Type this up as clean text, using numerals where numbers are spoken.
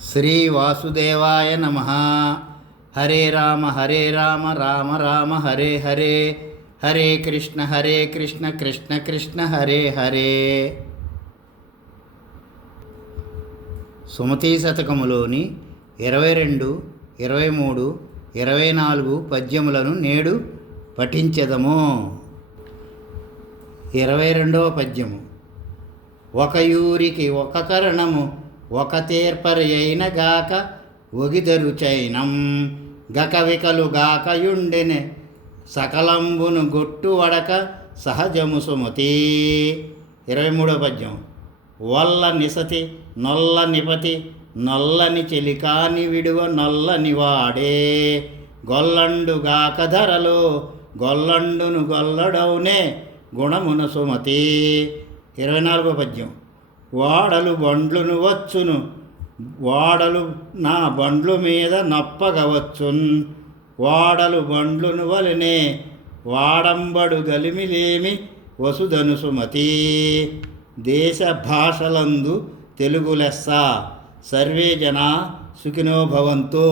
శ్రీవాసుదేవాయ నమ. హరే రామ రామ రామ హరే హరే, హరే కృష్ణ కృష్ణ కృష్ణ హరే హరే. సుమతీ శతకములోని 22, 23, 24 పద్యములను నేడు పఠించెదము. 22వ పద్యము. ఒక యూరికి ఒక కరణము ఒక తేర్పరియైన గాక ఒగిదరు చైనం గకవికలు గాకయుండెనె సకలంబును గొట్టు వడక సహజము సుమతి. 23వ పద్యం. వల్ల నిసతి నొల్ల నిపతి నొల్లని చెలికాని విడువ నొల్లని వాడే గొల్లండుగాక ధరలో గొల్లండును గొల్లడవునే గుణమున సుమతి. 24వ పద్యం. వాడలు బండ్లును వచ్చును వాడలు నా బండ్లు మీద నప్పగవచ్చున్ వాడలు బండ్లును వలనే వాడంబడు గలిమిలేమి వసుధను సుమతి. దేశ భాషలందు తెలుగు లెస్స. సర్వే జనా సుఖినో భవంతు.